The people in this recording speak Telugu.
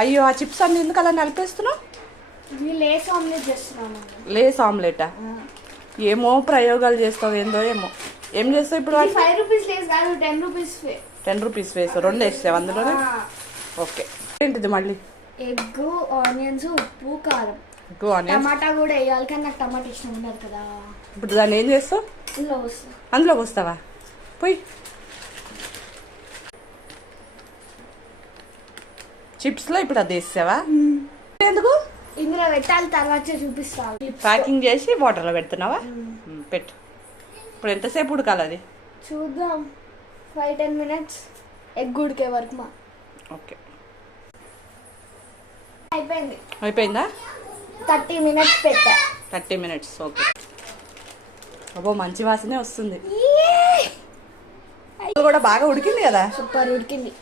అయ్యో ఆ చిప్స్ అన్ని ఎందుకు అలా నలిపేస్తున్నావు? లేస్ ఆమ్లెట్ చేస్తున్నాను. లేస్ ఆమ్లెటా? ఏమో ప్రయోగాలు చేస్తావు ఏందో ఏమో. ఏం చేస్తావు ఇప్పుడు? 5 రూపీస్ లేస్ కాదు, 10 రూపీస్ 10 రూపీస్ వేసావు. 2 వేసావు అందులోనే. ఓకే. ఏంటిది మళ్ళీ? ఎగ్, ఆనియన్స్, ఉప్పు, కారం, ఆనియన్స్, టమాటా కూడా వేయాలి కానీ నాకు టమాటా ఇష్టం ఉండదు కదా. ఇప్పుడు దాన్ని ఏం చేస్తావు? అందులో పోస్తావా? పోయి చిప్స్లో ఇప్పుడు అది వేసావా? ఎందుకు? ఇందులో పెట్టాలి, తర్వాత చూపిస్తాను. ప్యాకింగ్ చేసి వాటర్లో పెడుతున్నావా? పెట్టు. ఇప్పుడు ఎంతసేపు ఉడకాలి అది? చూద్దాం, 5-10 మినిట్స్ ఎగ్ ఉడికే వరకు. ఓకే, అయిపోయిందా? 30 మినిట్స్ పెట్టా. 30 మినిట్స్. ఓకే. అబ్బో మంచి వాసనే వస్తుంది. కూడా బాగా ఉడికింది కదా? సూపర్ ఉడికింది.